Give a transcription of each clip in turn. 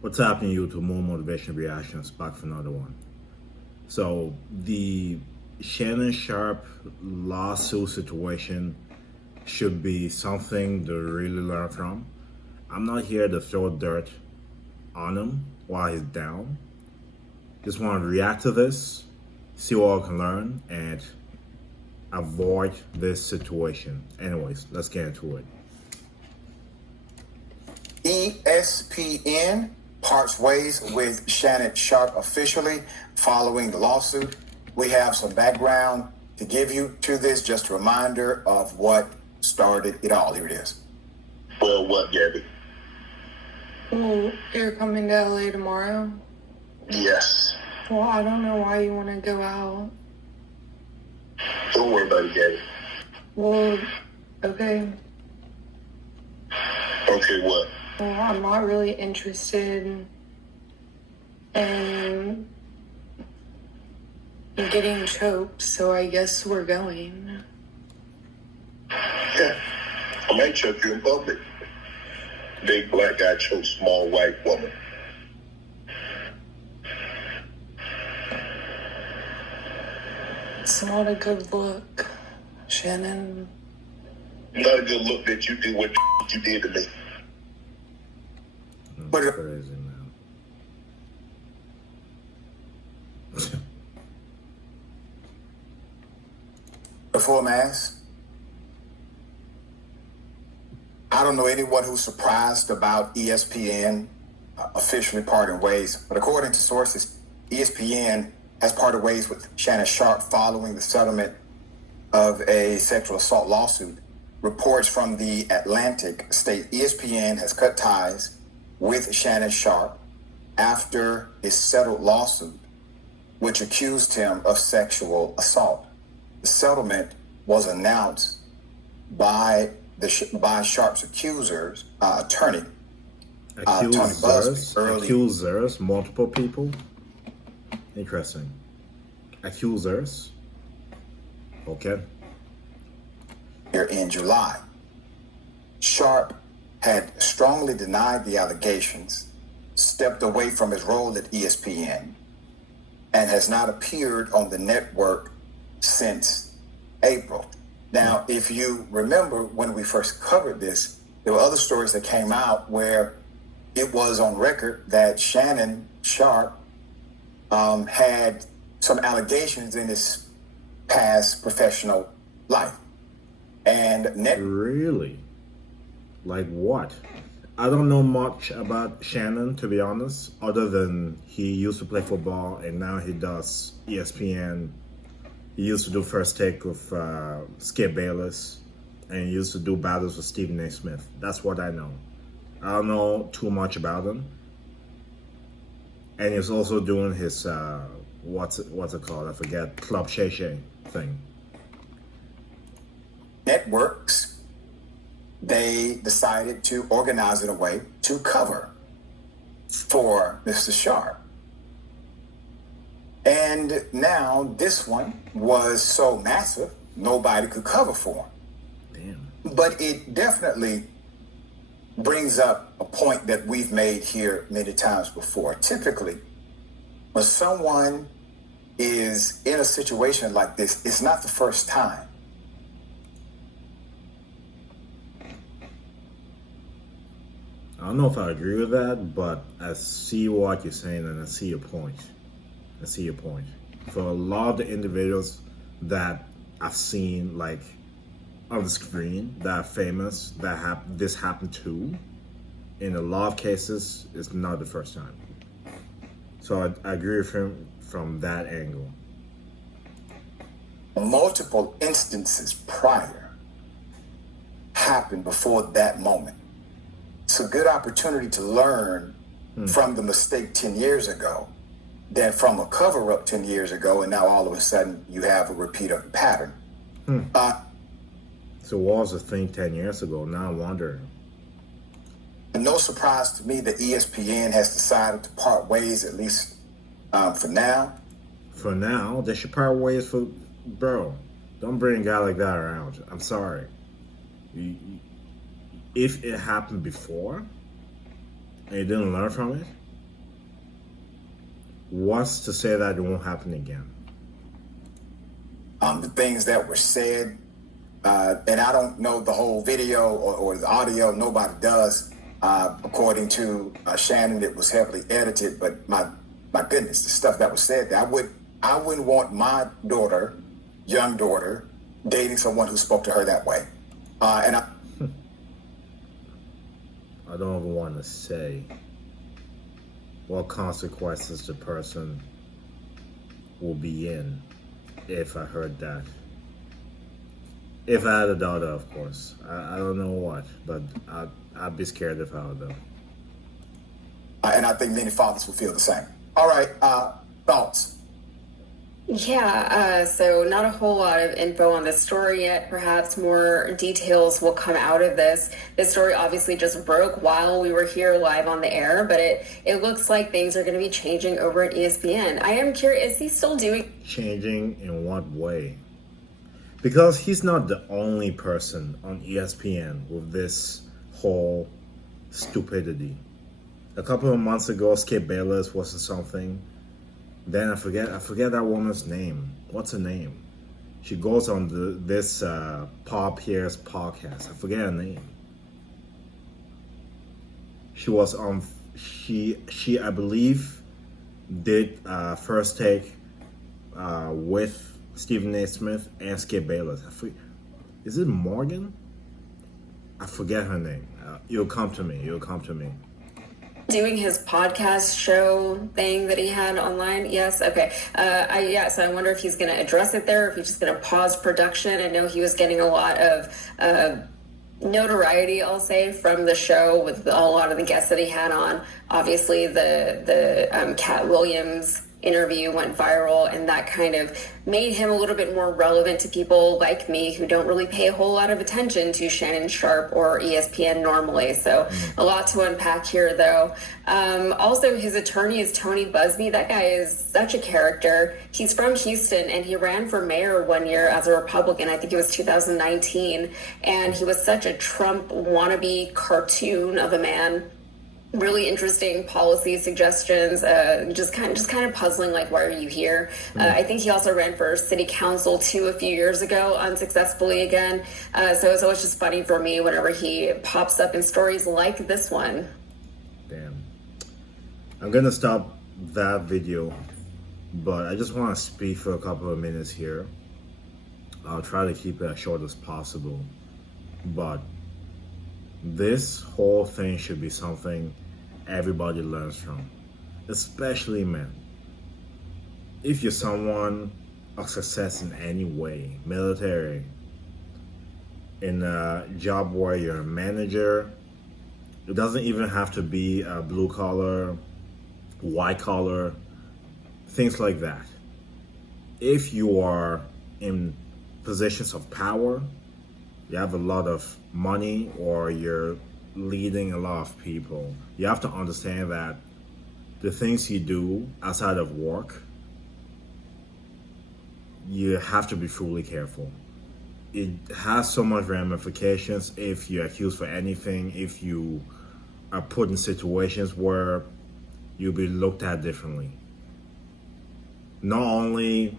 What's happening, you to more motivation reactions? Back for another one. So the Shannon Sharpe lawsuit situation should be something to really learn from. I'm not here to throw dirt on him while he's down. Just want to react to this, see what I can learn, and avoid this situation. Anyways, let's get into it. ESPN parts ways with Shannon Sharpe officially following the lawsuit. We have some background to give you to this, just a reminder of what started it all. Here it is. Well, what, Gabby? Well, you're coming to LA tomorrow? Yes. Well, I don't know why you want to go out. Don't worry about it, Gabby. Well, okay. Okay, what? Well, I'm not really interested in getting choked, so I guess we're going. Yeah. I might choke you in public. Big black guy chokes small white woman. It's not a good look, Shannon. Not a good look that you did what you did to me. But Crazy, man. before mass, I don't know anyone who's surprised about ESPN officially parting ways, but according to sources, ESPN has parted ways with Shannon Sharpe following the settlement of a sexual assault lawsuit. Reports from the Atlantic state ESPN has cut ties with Shannon Sharpe after his settled lawsuit, which accused him of sexual assault. The settlement was announced by Sharpe's accusers, attorney, Tony Busby, early. Accusers, multiple people. Interesting. Accusers. Okay. Here in July. Sharpe had strongly denied the allegations, stepped away from his role at ESPN, and has not appeared on the network since April. Now, if you remember when we first covered this, there were other stories that came out where it was on record that Shannon Sharpe had some allegations in his past professional life. And Really? Like what? I don't know much about Shannon, to be honest, other than he used to play football and now he does ESPN. He used to do First Take with Skip Bayless, and he used to do battles with Stephen A. Smith. That's what I know. I don't know too much about him. And he's also doing his, what's it called? I forget, Club Shay thing. networks, they decided to organize in a way to cover for Mr. Sharpe. And now this one was so massive, nobody could cover for him. Damn. But it definitely brings up a point that we've made here many times before. Typically, when someone is in a situation like this, it's not the first time. I don't know if I agree with that, but I see what you're saying and I see your point. I see your point. For a lot of the individuals that I've seen, like, on the screen that are famous, that this happened to, in a lot of cases, it's not the first time. So I agree with him from that angle. Multiple instances prior happened before that moment. It's a good opportunity to learn from the mistake 10 years ago than from a cover-up 10 years ago, and now all of a sudden you have a repeat of the pattern. So what was the thing 10 years ago? Now I'm wondering. No surprise to me that ESPN has decided to part ways, at least for now. For now, they should part ways for, bro, don't bring a guy like that around. I'm sorry. If it happened before and you didn't learn from it, What's to say that it won't happen again? The things that were said, and I don't know the whole video or the audio. Nobody does. According to Shannon, it was heavily edited. But my goodness, the stuff that was said, I wouldn't want my daughter, young daughter, dating someone who spoke to her that way. And I don't even want to say what consequences the person will be in if I heard that. If I had a daughter, of course. I don't know what, but I'd be scared if I had them. And I think many fathers will feel the same. All right, thoughts? Yeah, so not a whole lot of info on this story yet. Perhaps more details will come out of this. This story obviously just broke while we were here live on the air, but it looks like things are going to be changing over at ESPN. I am curious, is he still doing... Changing in what way? Because he's not the only person on ESPN with this whole stupidity. A couple of months ago, Skip Bayless was something. Then I forget that woman's name. What's her name? She goes on this Paul Pierce podcast. I forget her name. She was on. She I believe did First Take with Stephen A. Smith and Skip Bayless. Is it Morgan? I forget her name. You'll come to me. Doing his podcast show thing that he had online. Yes. Okay. So I wonder if he's going to address it there, or if he's just going to pause production. I know he was getting a lot of notoriety, I'll say, from the show with a lot of the guests that he had on. Obviously, the Cat Williams interview went viral, and that kind of made him a little bit more relevant to people like me who don't really pay a whole lot of attention to Shannon Sharpe or ESPN normally. So a lot to unpack here, though. Also, his attorney is Tony Busby. That guy is such a character. He's from Houston, and he ran for mayor one year as a Republican. I think it was 2019, and he was such a Trump wannabe cartoon of a man. Really interesting policy suggestions, just kind of puzzling, like, why are you here? I think he also ran for city council too a few years ago, unsuccessfully again. So it's always just funny for me whenever he pops up in stories like this one. Damn. I'm gonna stop that video, but I just want to speak for a couple of minutes here. I'll try to keep it as short as possible, but this whole thing should be something everybody learns from, especially men. If you're someone of success in any way, military, in a job where you're a manager, it doesn't even have to be a blue collar, white collar, things like that. If you are in positions of power, you have a lot of money, or you're leading a lot of people, you have to understand that the things you do outside of work, you have to be fully careful. It has so much ramifications if you're accused for anything, if you are put in situations where you'll be looked at differently. Not only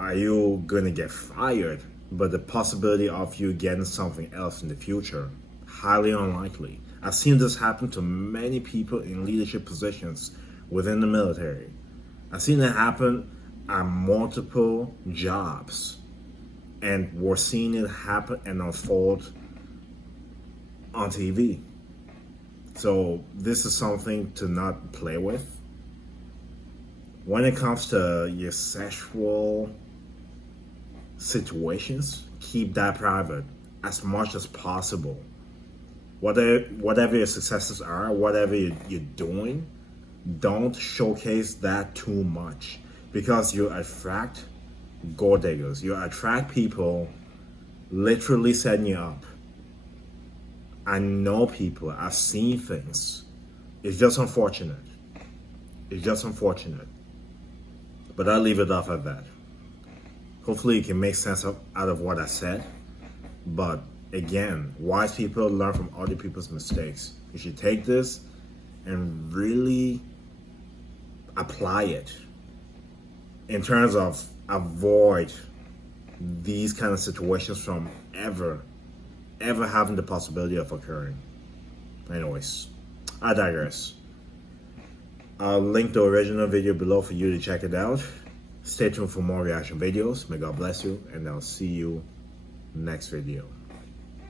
are you gonna get fired, but the possibility of you getting something else in the future, highly unlikely. I've seen this happen to many people in leadership positions within the military. I've seen it happen at multiple jobs, and we're seeing it happen and unfold on TV. So this is something to not play with. When it comes to your sexual situations, keep that private as much as possible. Whatever your successes are, whatever you're doing, don't showcase that too much, because you attract gold diggers. You attract people literally setting you up. I know people, I've seen things. It's just unfortunate. But I'll leave it off at that. Hopefully you can make sense out of what I said. But again, wise people learn from other people's mistakes. You should take this and really apply apply it in terms of avoid these kind of situations from ever having the possibility of occurring. Anyways, I digress. I'll link the original video below for you to check it out. Stay tuned for more reaction videos. May God bless you, and I'll see you next video.